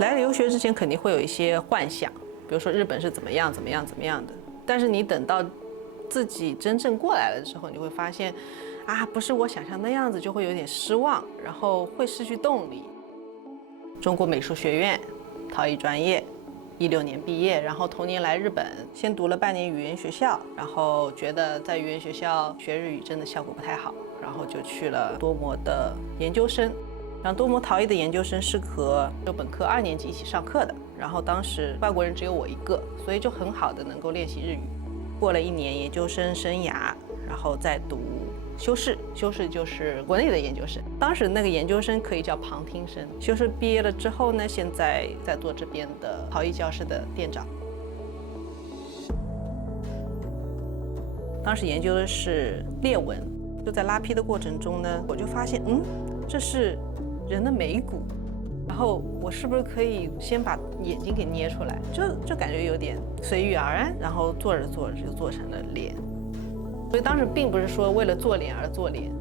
来留学之前肯定会有一些幻想，比如说日本是怎么样的。但是你等到自己真正过来了之后，你会发现，啊，不是我想象那样子，就会有点失望，然后会失去动力。中国美术学院陶艺专业，16年毕业，然后同年来日本，先读了半年语言学校，然后觉得在语言学校学日语真的效果不太好，然后就去了多摩的研究生。然后多摩陶艺的研究生是和就本科2年级一起上课的，然后当时外国人只有我一个，所以就很好的能够练习日语。过了1年研究生生涯，然后再读修士，修士就是国内的研究生，当时那个研究生可以叫旁听生。修士毕业了之后呢，现在在做这边的陶艺教室的店长。当时研究的是裂纹，就在拉坯的过程中呢，我就发现，这是人的眉骨，然后我是不是可以先把眼睛给捏出来？就感觉有点随遇而安，然后做着做着就做成了脸。所以当时并不是说为了做脸而做脸，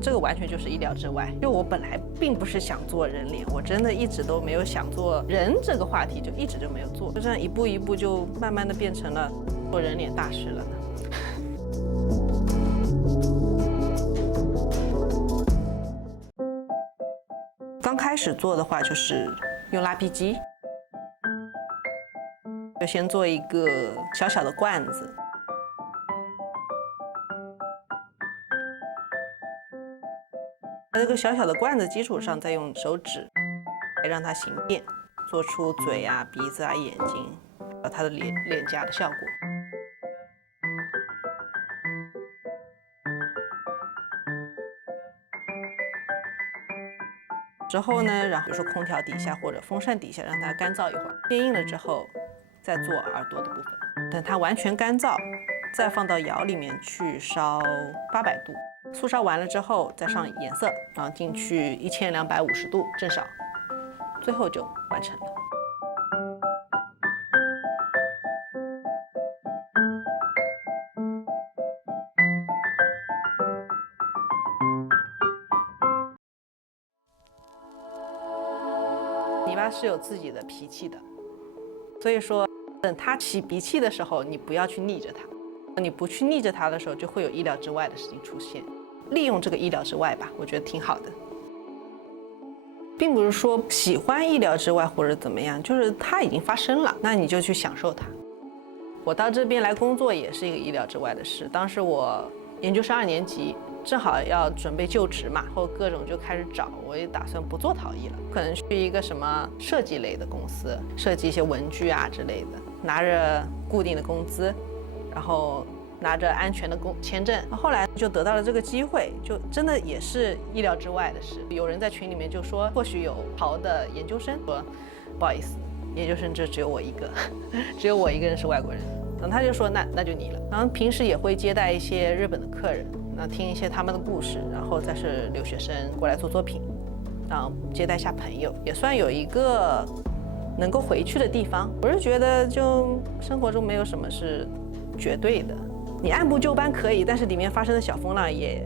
这个完全就是意料之外。就我本来并不是想做人脸，我真的一直都没有想做人这个话题，就一直就没有做，就这样一步一步就慢慢的变成了做人脸大师了呢。刚开始做的话就是用拉坯机，就先做一个小小的罐子。在这个小小的罐子基础上，再用手指来让它形变，做出嘴啊、鼻子啊、眼睛，它的脸颊的效果。之后呢，然后比如说空调底下或者风扇底下让它干燥一会儿，变硬了之后，再做耳朵的部分。等它完全干燥，再放到窑里面去烧800度。素烧完了之后，再上颜色，然后进去1250度正烧，最后就完成了。泥巴是有自己的脾气的，所以说，等它起脾气的时候，你不要去逆着它。你不去逆着它的时候，就会有意料之外的事情出现。利用这个意料之外吧，我觉得挺好的，并不是说喜欢意料之外或者怎么样，就是它已经发生了，那你就去享受它。我到这边来工作也是一个意料之外的事。当时我研究生2年级，正好要准备就职嘛，后各种就开始找，我也打算不做陶艺了，可能去一个什么设计类的公司，设计一些文具啊之类的，拿着固定的工资，然后拿着安全的签证。后来就得到了这个机会，就真的也是意料之外的事。有人在群里面就说，或许有陶的研究生，说不好意思，研究生这只有我一个，只有我一个人是外国人。然后他就说那就你了。然后平时也会接待一些日本的客人，那听一些他们的故事，然后再是留学生过来做作品，然后接待一下朋友，也算有一个能够回去的地方。我是觉得就生活中没有什么是绝对的，你按部就班可以，但是里面发生的小风浪也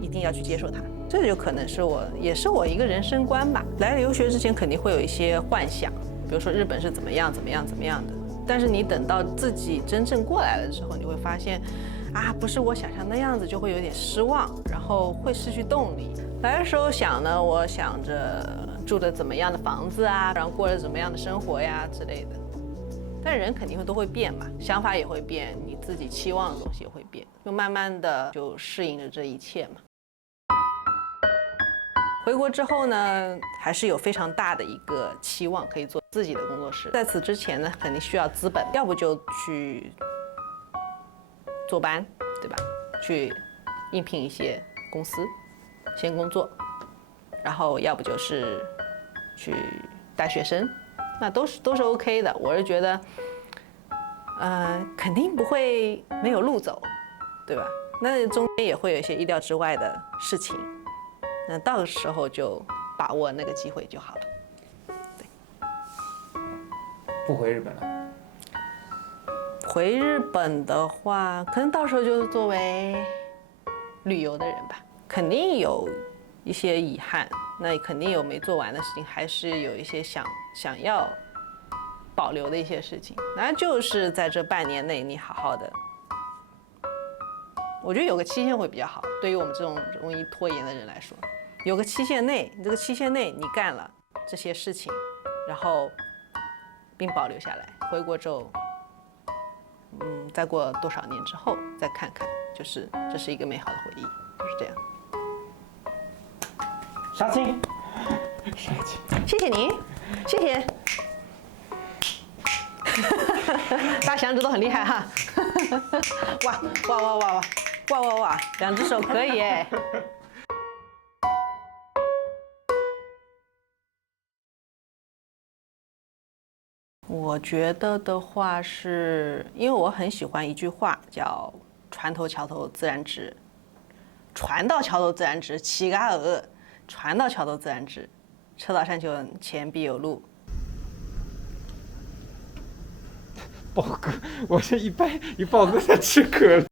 一定要去接受它。这就可能是也是我一个人生观吧。来留学之前肯定会有一些幻想，比如说日本是怎么样的，但是你等到自己真正过来了之后，你会发现，啊，不是我想象那样子，就会有点失望，然后会失去动力。来的时候想呢，我想着住着怎么样的房子啊，然后过着怎么样的生活呀之类的。但人肯定都会变嘛，想法也会变，你自己期望的东西也会变，就慢慢的就适应着这一切嘛。回国之后呢，还是有非常大的一个期望，可以做自己的工作室。在此之前呢，肯定需要资本，要不就去坐班，对吧？去应聘一些公司，先工作，然后要不就是去带学生，那都是 OK 的。我是觉得，肯定不会没有路走，对吧？那中间也会有一些意料之外的事情。那到时候就把握那个机会就好了。对，不回日本了。回日本的话，可能到时候就是作为旅游的人吧，肯定有一些遗憾，那肯定有没做完的事情，还是有一些想要保留的一些事情。那就是在这半年内，你好好的，我觉得有个期限会比较好。对于我们这种容易拖延的人来说，有个期限内，你这个期限内你干了这些事情，然后并保留下来，回国之后，再过多少年之后再看看，就是这是一个美好的回忆，就是这样。杀青，杀青，谢谢你，谢谢。大家响指都很厉害哈！哇哇哇哇哇哇哇哇，两只手可以哎。我觉得的话是，因为我很喜欢一句话，叫“船头桥头自然直”，船到桥头自然直，起嘎鹅，船到桥头自然直，车到山丘前必有路。豹哥，我这一豹哥在吃可乐。